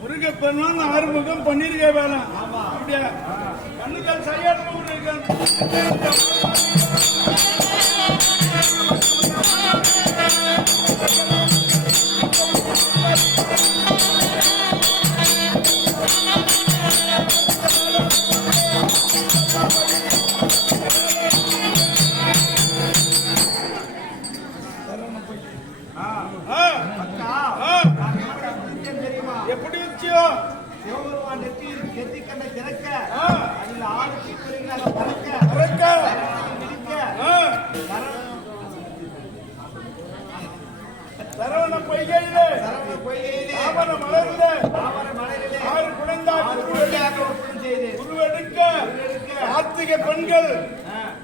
முருகப்பெருமான் ஆறுமுகம் பண்ணிருக்க வேலை அப்படியா கண்ணுக்கள் சரியான எப்படி வச்சியோ சிவபெருமான் நெத்தி கண்ட திறக்க அதில் ஆளுக்கு பறக்க சரவண பொய்கையிலே ஆவண மலரிலே ஆறு குழந்தாக உருவெடுக்க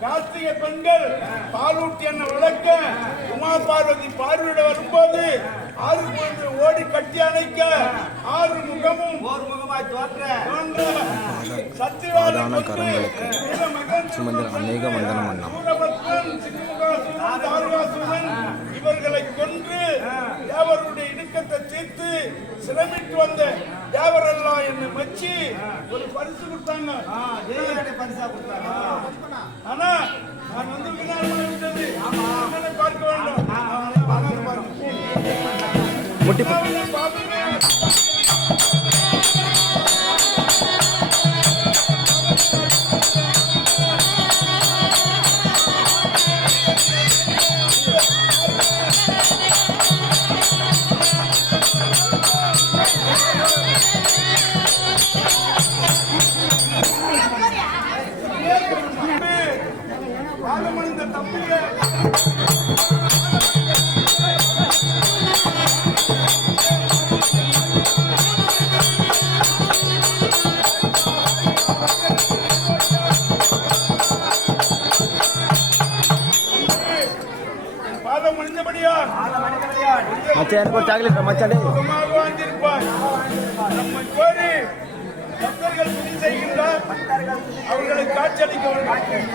கார்த்திகை பெண்கள் பாலூட்டி என்ன வளர்க்க உமா பார்வதி பார்வையிட வரும்போது ஆறு குழந்தை ஓடி கட்டி அணைக்க ஆறு முகமும் ஒரு முகமாய் தோன்ற சத்தியவாத கரங்களுக்கு அநேக வந்தனம் பண்ணான் இவர்களை கொன்று தேவருடைய இடுக்கத்தை தீர்த்து சிரமிட்டு வந்த தேவரெல்லாம் என்னை மச்சி ஒரு பரிசு கொடுத்தாங்க. ஆனா நான் வந்து விட்டது பார்க்க வேண்டும். மச்சான் ஒரு சாக்லேட் மச்சான் நம்மை கோரி பக்தர்கள் செய்கின்றார் அவர்களை காட்சியளிக்க வேண்டும்.